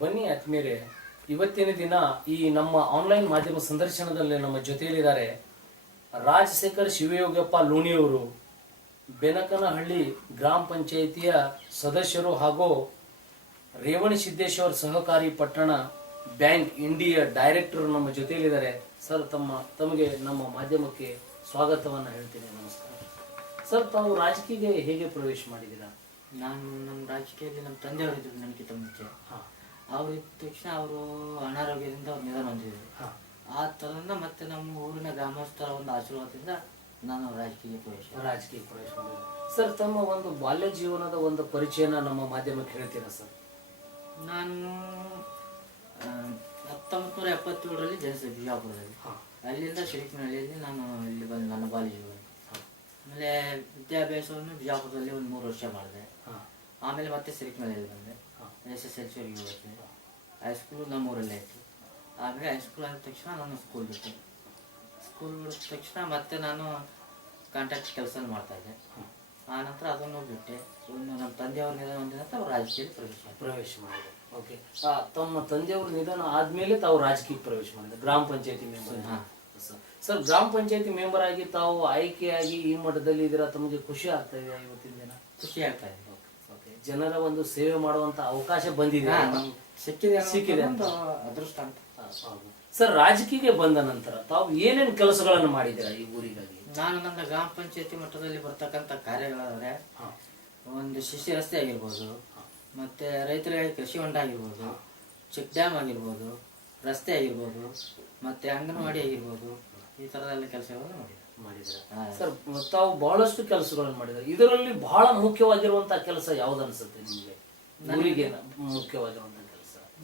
ಬನ್ನಿ ಆತ್ಮೀಯರೇ, ಇವತ್ತಿನ ದಿನ ಈ ನಮ್ಮ ಆನ್ಲೈನ್ ಮಾಧ್ಯಮ ಸಂದರ್ಶನದಲ್ಲಿ ನಮ್ಮ ಜೊತೆಯಲ್ಲಿದ್ದಾರೆ ರಾಜಶೇಖರ್ ಶಿವಯೋಗಪ್ಪ ಲೂಣಿಯವರು, ಬೆನಕನಹಳ್ಳಿ ಗ್ರಾಮ ಪಂಚಾಯಿತಿಯ ಸದಸ್ಯರು ಹಾಗೂ ರೇವಣಸಿದ್ದೇಶ್ವರ ಸಹಕಾರಿ ಪಟ್ಟಣ ಬ್ಯಾಂಕ್ ಇಂಡಿಯಾ ಡೈರೆಕ್ಟರ್ ನಮ್ಮ ಜೊತೆಯಲ್ಲಿದ್ದಾರೆ. ಸರ್, ತಮಗೆ ನಮ್ಮ ಮಾಧ್ಯಮಕ್ಕೆ ಸ್ವಾಗತವನ್ನು ಹೇಳ್ತೀನಿ. ನಮಸ್ಕಾರ ಸರ್. ತಾವು ರಾಜಕೀಯಕ್ಕೆ ಹೇಗೆ ಪ್ರವೇಶ ಮಾಡಿದ್ದೀರಾ? ನಾನು ನಮ್ಮ ರಾಜಕೀಯದಲ್ಲಿ ನಮ್ಮ ತಂದೆಯವರಿದ್ರು ನನಗಿಂತ ಮುಂಚೆ. ಅವ್ರು ಇದ್ದ ತಕ್ಷಣ ಅವರು ಅನಾರೋಗ್ಯದಿಂದ ಅವ್ರು ನಿಧನ ಹೊಂದಿದ್ರು. ಆ ಥರದಿಂದ ಮತ್ತೆ ನಮ್ಮ ಊರಿನ ಗ್ರಾಮಸ್ಥರ ಒಂದು ಆಶೀರ್ವಾದದಿಂದ ನಾನು ರಾಜಕೀಯ ಪ್ರವೇಶ ಮಾಡಿದೆ. ಸರ್, ತಮ್ಮ ಒಂದು ಬಾಲ್ಯ ಜೀವನದ ಒಂದು ಪರಿಚಯನ ನಮ್ಮ ಮಾಧ್ಯಮಕ್ಕೆ ಹೇಳ್ತೀರಾ ಸರ್? ನಾನು 1977ರಲ್ಲಿ ಜನಿಸಿದೆ ಬಿಜಾಪುರದಲ್ಲಿ. ಅಲ್ಲಿಂದ ಶ್ರೀಕನಹಳ್ಳಿಯಲ್ಲಿ ನಾನು ಇಲ್ಲಿ ಬಂದು ನನ್ನ ಬಾಲ್ಯ ಜೀವನ. ಆಮೇಲೆ ವಿದ್ಯಾಭ್ಯಾಸವನ್ನು ಬಿಜಾಪುರದಲ್ಲಿ ಒಂದು 3 ವರ್ಷ ಮಾಡಿದೆ. ಆಮೇಲೆ ಮತ್ತೆ ಶ್ರೀಕನಹಳ್ಳಿಯಲ್ಲಿ ಬಂದೆ. SSLC ಹೋಗ್ತೀನಿ. ಹೈಸ್ಕೂಲು ನಮ್ಮೂರಲ್ಲೇ ಇತ್ತು. ಆಮೇಲೆ ಹೈಸ್ಕೂಲ್ ಆದ ತಕ್ಷಣ ನಾನು ಸ್ಕೂಲ್ ಬಿಟ್ಟೆ ತಕ್ಷಣ ಮತ್ತೆ ನಾನು ಕಾಂಟ್ರಾಕ್ಟ್ ಕೆಲಸ ಮಾಡ್ತಾಯಿದ್ದೆ. ಆನಂತರ ಅದನ್ನು ಬಿಟ್ಟೆ. ಒಂದು ನಮ್ಮ ತಂದೆಯವ್ರ ನಿಧನ ಹೊಂದಿದ ನಂತರ ರಾಜಕೀಯದಲ್ಲಿ ಪ್ರವೇಶ ಮಾಡಿದೆ. ಓಕೆ. ತಮ್ಮ ತಂದೆಯವ್ರ ನಿಧನ ಆದ್ಮೇಲೆ ತಾವು ರಾಜಕೀಯ ಪ್ರವೇಶ ಮಾಡಿದೆ, ಗ್ರಾಮ ಪಂಚಾಯತಿ ಮೆಂಬರ್. ಸರ್, ಗ್ರಾಮ ಪಂಚಾಯತಿ ಮೆಂಬರ್ ಆಗಿ ತಾವು ಆಯ್ಕೆಯಾಗಿ ಈ ಮಟ್ಟದಲ್ಲಿ ಇದ್ದೀರಾ, ತಮಗೆ ಖುಷಿ ಆಗ್ತಾ ಇದೆ? ಇವತ್ತಿನ ದಿನ ಖುಷಿ ಆಗ್ತಾ ಇದೆ. ಓಕೆ. ಜನರ ಒಂದು ಸೇವೆ ಮಾಡುವಂತ ಅವಕಾಶ ಬಂದಿದೆ, ಸಿಕ್ಕಿದೆ ಅಂತ ಅದೃಷ್ಟ ಅಂತ. ಸರ್, ರಾಜಕೀಯಕ್ಕೆ ಬಂದ ನಂತರ ತಾವು ಏನೇನು ಕೆಲಸಗಳನ್ನು ಮಾಡಿದ್ದೀರಾ ಈ ಊರಿಗಾಗಿ? ನಾನು ನನ್ನ ಗ್ರಾಮ ಪಂಚಾಯತಿ ಮಟ್ಟದಲ್ಲಿ ಬರ್ತಕ್ಕಂಥ ಕಾರ್ಯಗಳಾದರೆ ಒಂದು ಶಿಶಿ ರಸ್ತೆ ಆಗಿರ್ಬೋದು, ಮತ್ತೆ ರೈತರಿಗೆ ಕೃಷಿ ಹೊಂಡ ಆಗಿರ್ಬೋದು, ಚೆಕ್ ಡ್ಯಾಮ್ ಆಗಿರ್ಬೋದು, ರಸ್ತೆ ಆಗಿರ್ಬೋದು, ಮತ್ತೆ ಅಂಗನವಾಡಿ ಆಗಿರ್ಬೋದು, ಈ ತರದೆಲ್ಲ ಕೆಲಸಗಳನ್ನು ಮಾಡಿದ್ದಾರೆ. ಸರ್, ತಾವು ಬಹಳಷ್ಟು ಕೆಲಸಗಳನ್ನು ಮಾಡಿದ್ದಾರೆ. ಇದರಲ್ಲಿ ಬಹಳ ಮುಖ್ಯವಾಗಿರುವಂತಹ ಕೆಲಸ ಯಾವ್ದು ಅನ್ಸುತ್ತೆ ನಿಮಗೆ? ಊರಿಗೆ ಮುಖ್ಯವಾಗಿರುವಂತಹ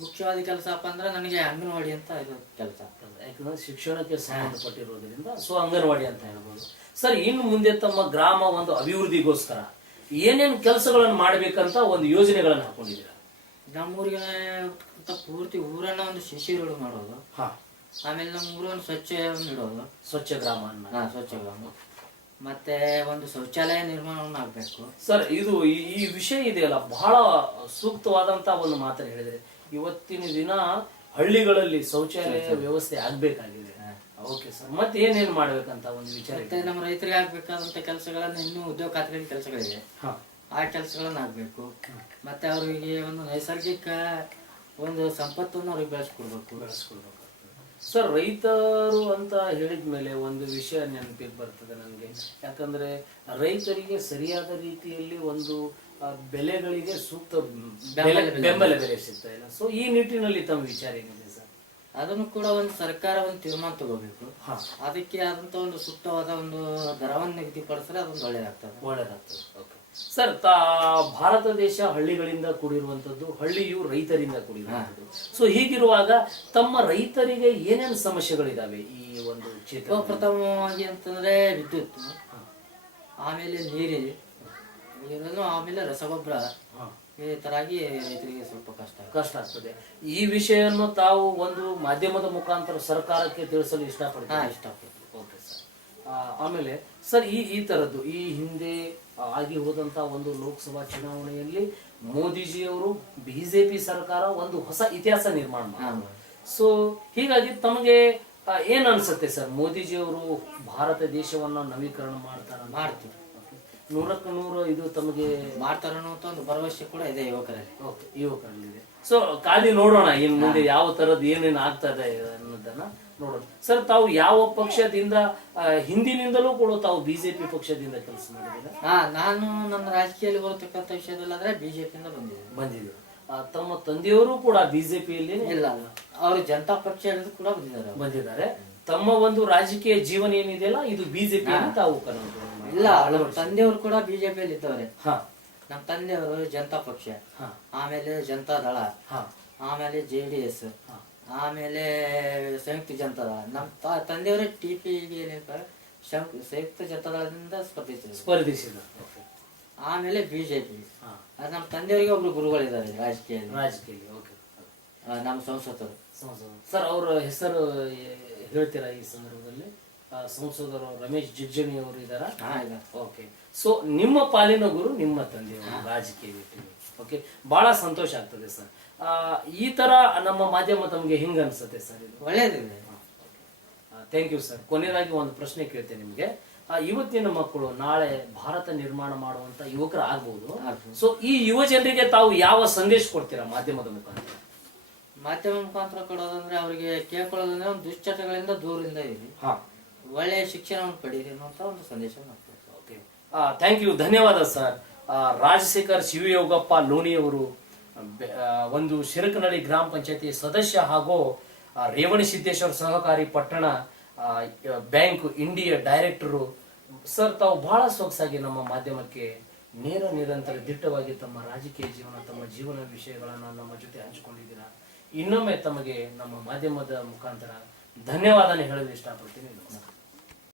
ಮುಖ್ಯವಾದ ಕೆಲಸಪ್ಪ ಅಂದ್ರೆ ನನಗೆ ಅಂಗನವಾಡಿ ಅಂತ ಇದು ಕೆಲಸ. ಯಾಕಂದ್ರೆ ಶಿಕ್ಷಣಕ್ಕೆ ಸಂಬಂಧಪಟ್ಟಿರೋದ್ರಿಂದ ಅಂಗನವಾಡಿ ಅಂತ ಹೇಳ್ಬೋದು. ಸರ್, ಇನ್ನು ಮುಂದೆ ತಮ್ಮ ಗ್ರಾಮ ಒಂದು ಅಭಿವೃದ್ಧಿಗೋಸ್ಕರ ಏನೇನು ಕೆಲಸಗಳನ್ನು ಮಾಡ್ಬೇಕಂತ ಒಂದು ಯೋಜನೆಗಳನ್ನು ಹಾಕೊಂಡಿದ್ದೀರಾ? ನಮ್ಮೂರಿಗೆ ಪೂರ್ತಿ ಊರನ್ನ ಒಂದು ಶಿಶಿ ರೋಡ್ ಮಾಡೋದು. ಆಮೇಲೆ ನಮ್ಮ ಊರನ್ನು ಸ್ವಚ್ಛ ಇಡೋದು, ಸ್ವಚ್ಛ ಗ್ರಾಮ. ಸ್ವಚ್ಛ ಗ್ರಾಮ. ಮತ್ತೆ ಒಂದು ಶೌಚಾಲಯ ನಿರ್ಮಾಣವನ್ನು ಆಗ್ಬೇಕು. ಸರ್, ಇದು ಈ ವಿಷಯ ಇದೆಯಲ್ಲ, ಬಹಳ ಸೂಕ್ತವಾದಂತ ಒಂದು ಮಾತನ್ನು ಹೇಳಿದ್ರೆ, ಇವತ್ತಿನ ದಿನ ಹಳ್ಳಿಗಳಲ್ಲಿ ಶೌಚಾಲಯ ವ್ಯವಸ್ಥೆ ಆಗ್ಬೇಕಾಗಿದೆ. ಓಕೆ ಸರ್, ಮತ್ತೆ ಏನೇನು ಮಾಡ್ಬೇಕಂತ ಒಂದು ವಿಚಾರ? ಮತ್ತೆ ನಮ್ಮ ರೈತರಿಗೆ ಆಗ್ಬೇಕಾದಂತ ಕೆಲಸಗಳನ್ನ ಇನ್ನೂ ಉದ್ಯೋಗ ಖಾತ್ರಿ ಕೆಲಸಗಳಿದೆ, ಆ ಕೆಲಸಗಳನ್ನ ಆಗ್ಬೇಕು. ಮತ್ತೆ ಅವರಿಗೆ ಒಂದು ನೈಸರ್ಗಿಕ ಒಂದು ಸಂಪತ್ತನ್ನು ಅವ್ರಿಗೆ ಬೆಳೆಸ್ಕೊಡ್ಬೇಕು. ಸರ್, ರೈತರು ಅಂತ ಹೇಳಿದ ಮೇಲೆ ಒಂದು ವಿಷಯ ನೆನಪಿಗೆ ಬರ್ತದೆ ನನಗೆ. ಯಾಕಂದ್ರೆ ರೈತರಿಗೆ ಸರಿಯಾದ ರೀತಿಯಲ್ಲಿ ಒಂದು ಬೆಲೆಗಳಿಗೆ ಸೂಕ್ತ ಬೆಂಬಲ ಬೆಲೆ ಸಿಗ್ತಾ ಇಲ್ಲ. ಸೊ ಈ ನಿಟ್ಟಿನಲ್ಲಿ ತಮ್ಮ ವಿಚಾರ ಏನಿದೆ ಸರ್? ಅದನ್ನು ಕೂಡ ಒಂದು ಸರ್ಕಾರ ಒಂದು ತೀರ್ಮಾನ ತಗೋಬೇಕು. ಅದಕ್ಕೆ ಆದಂತ ಒಂದು ಸೂಕ್ತವಾದ ಒಂದು ದರವನ್ನು ನಿಗದಿಪಡಿಸಿದ್ರೆ ಅದೊಂದು ಒಳ್ಳೇದಾಗ್ತದೆ. ಓಕೆ ಸರ್, ಭಾರತ ದೇಶ ಹಳ್ಳಿಗಳಿಂದ ಕೂಡಿರುವಂತದ್ದು, ಹಳ್ಳಿಯು ರೈತರಿಂದ ಕೂಡಿರುವಂತದ್ದು. ಸೊ ಹೀಗಿರುವಾಗ ತಮ್ಮ ರೈತರಿಗೆ ಏನೇನು ಸಮಸ್ಯೆಗಳಿದಾವೆ ಈ ಒಂದು ಕ್ಷೇತ್ರ? ಪ್ರಥಮವಾಗಿ ಅಂತಂದ್ರೆ ವಿದ್ಯುತ್, ಆಮೇಲೆ ನೀರಿನ, ಆಮೇಲೆ ರಸಗೊಬ್ಬರ, ಈ ತರಾಗಿ ರೈತರಿಗೆ ಸ್ವಲ್ಪ ಕಷ್ಟ ಆಗ್ತದೆ. ಈ ವಿಷಯವನ್ನು ತಾವು ಒಂದು ಮಾಧ್ಯಮದ ಮುಖಾಂತರ ಸರ್ಕಾರಕ್ಕೆ ತಿಳಿಸಲು ಇಷ್ಟಪಡ್ತೀನಿ. Okay sir. ಆಮೇಲೆ ಸರ್, ಈ ತರದ್ದು ಈ ಹಿಂದೆ ಆಗಿ ಹೋದಂತ ಒಂದು ಲೋಕಸಭಾ ಚುನಾವಣೆಯಲ್ಲಿ ಮೋದಿಜಿಯವರು ಬಿಜೆಪಿ ಸರ್ಕಾರ ಒಂದು ಹೊಸ ಇತಿಹಾಸ ನಿರ್ಮಾಣ ಮಾಡಿದ್ರು. ಸೊ ಹೀಗಾಗಿ ತಮಗೆ ಏನ್ ಅನ್ಸುತ್ತೆ ಸರ್? ಮೋದಿಜಿಯವರು ಭಾರತ ದೇಶವನ್ನ ನವೀಕರಣ ಮಾಡ್ತಾರೆ, 100ಕ್ಕೆ 100 ಇದು ತಮಗೆ ಮಾಡ್ತಾರ ಅನ್ನೋ ಒಂದು ಭರವಸೆ ಕೂಡ ಇದೆ ಯುವಕರಲ್ಲಿ ಇದೆ. ಸೊ ಕಾದಿ ನೋಡೋಣ ಇನ್ ಮುಂದೆ ಯಾವ ತರದ್ ಏನೇನು ಆಗ್ತದೆ ಅನ್ನೋದನ್ನ ನೋಡೋಣ. ಸರ್, ತಾವು ಯಾವ ಪಕ್ಷದಿಂದ, ಹಿಂದಿನಿಂದಲೂ ಕೂಡ ತಾವು ಬಿಜೆಪಿ ಪಕ್ಷದಿಂದ ಕೆಲಸ ಮಾಡಿದ್ದೀರಾ? ನಾನು ನನ್ನ ರಾಜಕೀಯದಲ್ಲಿ ಬರತಕ್ಕಂಥ ವಿಷಯದಲ್ಲಾದ್ರೆ ಬಿಜೆಪಿಯಿಂದ ಬಂದಿದ್ದೀರಾ? ತಮ್ಮ ತಂದೆಯವರು ಕೂಡ ಬಿಜೆಪಿಯಲ್ಲಿ ಇಲ್ಲ, ಅವರು ಜನತಾ ಪಕ್ಷ ಕೂಡ ಬಂದಿದ್ದಾರೆ. ತಮ್ಮ ಒಂದು ರಾಜಕೀಯ ಜೀವನ ಏನಿದೆಯಲ್ಲ ಇದು ಬಿಜೆಪಿ ತಾವು ಇಲ್ಲ, ತಂದೆಯವರು ಕೂಡ ಬಿಜೆಪಿಯಲ್ಲಿ ಇದ್ದವ್ರೆ. ನಮ್ಮ ತಂದೆಯವರು ಜನತಾ ಪಕ್ಷ, ಆಮೇಲೆ ಜನತಾ ದಳ, ಆಮೇಲೆ JDS, ಆಮೇಲೆ ಸಂಯುಕ್ತ ಜನತಾ ದಳ. ನಮ್ಮ ತಂದೆಯವರೇ TP ಸಂಯುಕ್ತ ಜನತಾ ದಳದಿಂದ ಸ್ಪರ್ಧಿಸಿದ. ಆಮೇಲೆ ಬಿಜೆಪಿ. ನಮ್ಮ ತಂದೆಯವರಿಗೆ ಒಬ್ರು ಗುರುಗಳಿದ್ದಾರೆ ರಾಜಕೀಯದಲ್ಲಿ. ನಮ್ಮ ಸಂಸದರು. ಸರ್, ಅವರ ಹೆಸರು ಹೇಳ್ತೀರಾ ಈ ಸಂದರ್ಭದಲ್ಲಿ? ಸಂಸದರು ರಮೇಶ್ ಜಿಗಜಿಣಗಿ ಅವರು ಇದ್ದಾರಾ? ಓಕೆ. ಸೊ ನಿಮ್ಮ ಪಾಲಿನ ಗುರು ನಿಮ್ಮ ತಂದೆಯವರು ರಾಜಕೀಯ ಓಕೆ, ಬಹಳ ಸಂತೋಷ ಆಗ್ತದೆ ಸರ್. ಈ ತರ ನಮ್ಮ ಮಾಧ್ಯಮ ತಮಗೆ ಹಿಂಗ ಅನ್ಸುತ್ತೆ ಸರ್ ಇದು? ಒಳ್ಳೇದಿದೆ. Thank you sir. ಕೊನೆಯದಾಗಿ ಒಂದು ಪ್ರಶ್ನೆ ಕೇಳ್ತೇನೆ ನಿಮಗೆ. ಇವತ್ತಿನ ಮಕ್ಕಳು ನಾಳೆ ಭಾರತ ನಿರ್ಮಾಣ ಮಾಡುವಂತ ಯುವಕರು ಆಗ್ಬಹುದು. ಸೊ ಈ ಯುವ ಜನರಿಗೆ ತಾವು ಯಾವ ಸಂದೇಶ ಕೊಡ್ತೀರಾ ಮಾಧ್ಯಮದ ಮುಖಾಂತರ? ಮಾಧ್ಯಮ ಮುಖಾಂತರ ಕೊಡೋದಂದ್ರೆ ಅವರಿಗೆ ಕೇಳ್ಕೊಳ್ಳೋದಂದ್ರೆ ಒಂದು ದುಶ್ಚಟಗಳಿಂದ ದೂರದಿಂದ ಇರಿ, ಒಳ್ಳೆಯ ಶಿಕ್ಷಣವನ್ನು ಪಡೀರಿ ಅನ್ನುವಂತ ಒಂದು ಸಂದೇಶ ಮಾಡ್ತಾರೆ. ಓಕೆ, ಥ್ಯಾಂಕ್ ಯು, ಧನ್ಯವಾದ ಸರ್. ರಾಜಶೇಖರ್ ಶಿವಯೋಗಪ್ಪ ಲೋಣಿಯವರು ಒಂದು ಶಿರಕನಹಳ್ಳಿ ಗ್ರಾಮ ಪಂಚಾಯತಿ ಸದಸ್ಯ ಹಾಗೂ ರೇವಣಸಿದ್ದೇಶ್ವರ ಸಹಕಾರಿ ಪಟ್ಟಣ ಬ್ಯಾಂಕ್ ಇಂಡಿಯಾ ಡೈರೆಕ್ಟರು. ಸರ್, ತಾವು ಬಹಳ ಸೊಗಸಾಗಿ ನಮ್ಮ ಮಾಧ್ಯಮಕ್ಕೆ ನೇರ ನಿರಂತರ ದಿಟ್ಟವಾಗಿ ತಮ್ಮ ರಾಜಕೀಯ ಜೀವನ, ತಮ್ಮ ಜೀವನ ವಿಷಯಗಳನ್ನ ನಮ್ಮ ಜೊತೆ ಹಂಚಿಕೊಂಡಿದ್ದೀರಾ. ಇನ್ನೊಮ್ಮೆ ತಮಗೆ ನಮ್ಮ ಮಾಧ್ಯಮದ ಮುಖಾಂತರ ಧನ್ಯವಾದನೆ ಹೇಳಲು ಇಷ್ಟಪಡ್ತೀನಿ. ನಮಸ್ಕಾರ.